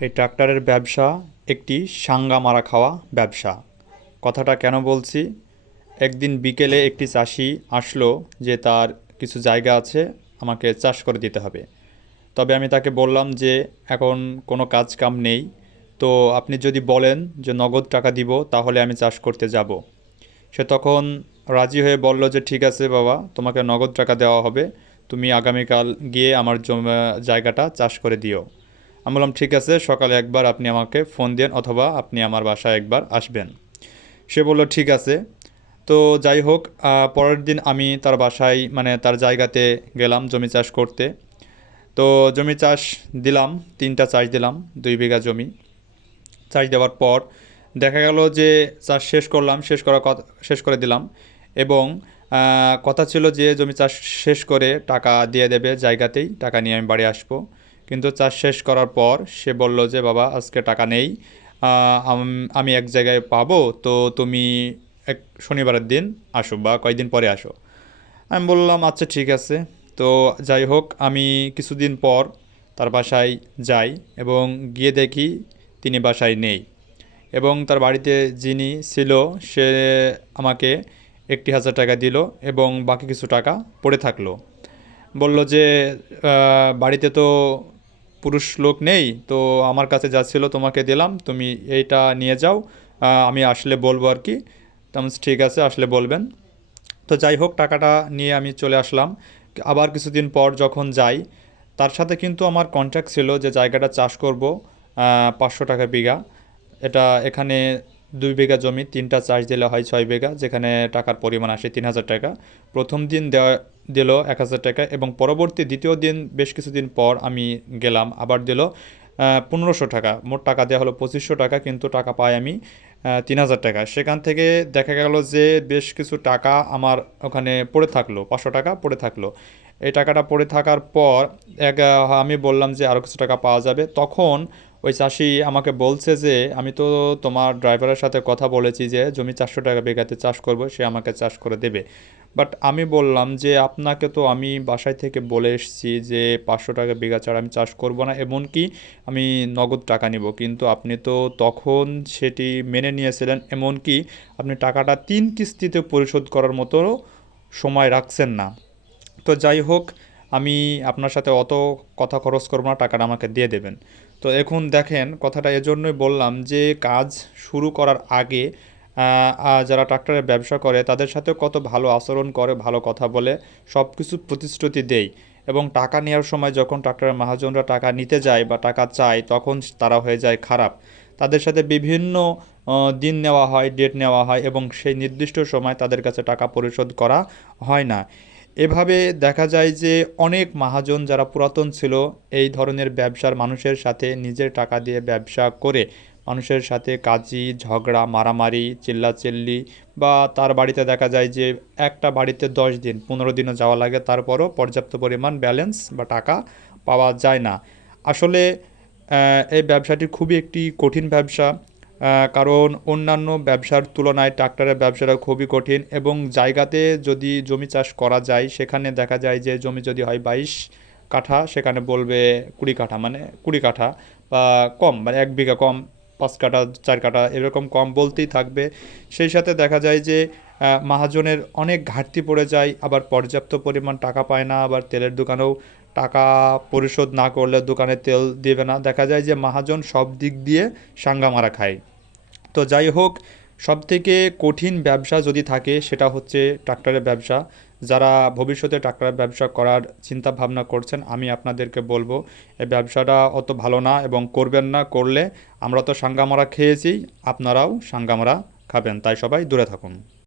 এই ট্রাক্টরের ব্যবসা একটি সাঙ্গা মারা খাওয়া ব্যবসা। কথাটা কেন বলছি? একদিন বিকেলে একটি চাষি আসলো যে তার কিছু জায়গা আছে, আমাকে চাষ করে দিতে হবে। তবে আমি তাকে বললাম যে, এখন কোনো কাজ কাম নেই। তো আপনি যদি বলেন যে নগদ টাকা দিব, তাহলে আমি চাষ করতে যাব। সে তখন রাজি হয়ে বলল যে, ঠিক আছে বাবা, তোমাকে নগদ টাকা দেওয়া হবে। তুমি আগামীকাল গিয়ে আমার জমা, জায়গাটা চাষ করে দিও। আমি বললাম, ঠিক আছে, সকালে একবার আপনি আমাকে ফোন দেন অথবা আপনি আমার বাসায় একবার আসবেন। সে বলল, ঠিক আছে। তো যাই হোক পরের দিন আমি তার বাসায় মানে তার জায়গাতে গেলাম জমি চাষ করতে। তো জমি চাষ দিলাম, তিনটা চাষ দিলাম, দুই বিঘা জমি। চাষ দেওয়ার পর দেখা গেল যে চাষ শেষ করলাম, শেষ করার কথা, শেষ করে দিলাম এবং কথা ছিল যে জমি চাষ শেষ করে টাকা দিয়ে দেবে জায়গাতেই, টাকা নিয়ে আমি বাড়ি আসব। কিন্তু চাষ শেষ করার পর সে বলল যে, বাবা, আজকে টাকা নেই। আমি এক জায়গায় পাবো, তো তুমি এক শনিবারের দিন আসো বা কয়েকদিন পরে আসো। আমি বললাম আচ্ছা ঠিক আছে। তো যাই হোক, আমি কিছুদিন পর তার বাসায় যাই এবং গিয়ে দেখি তিনি বাসায় নেই। এবং তার বাড়িতে যিনি ছিল, সে আমাকে একটি হাজার টাকা দিল এবং বাকি কিছু টাকা পড়ে থাকল। বলল যে বাড়িতে তো পুরুষ লোক নেই তো আমার কাছে যা ছিল তোমাকে দিলাম তুমি এইটা নিয়ে যাও আমি আসলে বলব আর কি। তো আমি বলছি, ঠিক আছে আসলে বলবেন। তো যাই হোক টাকাটা নিয়ে আমি চলে আসলাম। আবার কিছুদিন পর যখন যাই তার সাথে কিন্তু আমার কন্ট্যাক্ট ছিল যে জায়গাটা চাষ করব পাঁচশো টাকা বিঘা। এটা এখানে দুই বিঘা জমি তিনটা চাষ দিলে হয় ছয় বিঘা যেখানে টাকার পরিমাণ আসে তিন হাজার টাকা। প্রথম দিন দেওয়া দিল এক হাজার টাকা এবং পরবর্তী দ্বিতীয় দিন, বেশ কিছুদিন পর আমি গেলাম, আবার দিল পনেরোশো টাকা। মোট টাকা দেওয়া হলো পঁচিশশো টাকা, কিন্তু টাকা পাই আমি তিন হাজার টাকা। সেখান থেকে দেখা গেল যে বেশ কিছু টাকা আমার ওখানে পড়ে থাকল, পাঁচশো টাকা পড়ে থাকল। এই টাকাটা পড়ে থাকার পর, এক, আমি বললাম যে আরও কিছু টাকা পাওয়া যাবে। তখন ওই চাষি আমাকে বলছে যে, আমি তো তোমার ড্রাইভারের সাথে কথা বলেছি যে, জমি চারশো টাকা বিঘাতে চাষ করব, সে আমাকে চাষ করে দেবে। বাট আমি বললাম যে, আপনাকে তো আমি বাসায় থেকে বলে এসেছি যে, পাঁচশো টাকা বিঘা ছাড়া আমি চাষ করব না, এমনকি আমি নগদ টাকা নিব। কিন্তু আপনি তো তখন সেটি মেনে নিয়েছিলেন, এমনকি আপনি টাকাটা তিন কিস্তিতে পরিশোধ করার মতো সময় রাখছেন না। তো যাই হোক আমি আপনার সাথে অত কথা খরচ করব না, টাকাটা আমাকে দিয়ে দেবেন। তো এখন দেখেন কথাটা এজন্যই বললাম যে, কাজ শুরু করার আগে যারা ট্রাক্টরের ব্যবসা করে, তাদের সাথে কত ভালো আচরণ করে, ভালো কথা বলে সব কিছু প্রতিশ্রুতি দেয় এবং টাকা নেওয়ার সময় যখন ট্রাক্টরের মহাজনরা টাকা নিতে যায় বা টাকা চায়, তখন তারা হয়ে যায় খারাপ। তাদের সাথে বিভিন্ন দিন নেওয়া হয়, ডেট নেওয়া হয় এবং সেই নির্দিষ্ট সময় তাদের কাছে টাকা পরিশোধ করা হয় না। এভাবে দেখা যায় যে অনেক মহাজন যারা পুরাতন ছিল, এই ধরনের ব্যবসার মানুষের সাথে নিজের টাকা দিয়ে ব্যবসা করে মানুষের সাথে কাজি, ঝগড়া, মারামারি, চিল্লাচিল্লি বা তার বাড়িতে দেখা যায় যে একটা বাড়িতে দশ দিন, পনেরো দিনও যাওয়া লাগে, তারপরও পর্যাপ্ত পরিমাণ ব্যালেন্স বা টাকা পাওয়া যায় না। আসলে এই ব্যবসাটি খুবই একটি কঠিন ব্যবসা। কারণ অন্যান্য ব্যবসার তুলনায় ট্রাক্টরের ব্যবসাটা খুবই কঠিন এবং জায়গাতে যদি জমি চাষ করা যায়, সেখানে দেখা যায় যে জমি যদি হয় বাইশ কাঠা, সেখানে বলবে কুড়ি কাঠা মানে কুড়ি কাঠা বা কম মানে এক বিঘা কম, পাঁচ কাঠা, চার কাঠা, এরকম কম বলতেই থাকবে। সেই সাথে দেখা যায় যে মহাজনের অনেক ঘাটতি পড়ে যায়, আবার পর্যাপ্ত পরিমাণ টাকা পায় না, আবার তেলের দোকানেও টাকা পরিশোধ না করলে দোকানে তেল দেবে না। দেখা যায় যে মহাজন সব দিক দিয়ে সাঙ্গা মারা খায়। তো যাই হোক, সবথেকে কঠিন ব্যবসা যদি থাকে, সেটা হচ্ছে ট্রাক্টরের ব্যবসা। যারা ভবিষ্যতে ট্রাক্টরের ব্যবসা করার চিন্তা ভাবনা করছেন, আমি আপনাদেরকে বলব এই ব্যবসাটা অত ভালো না এবং করবেন না, করলে আমরা তো সাঙ্গামারা খেয়েছি, আপনারাও সাঙ্গামারা খাবেন। তাই সবাই দূরে থাকুন।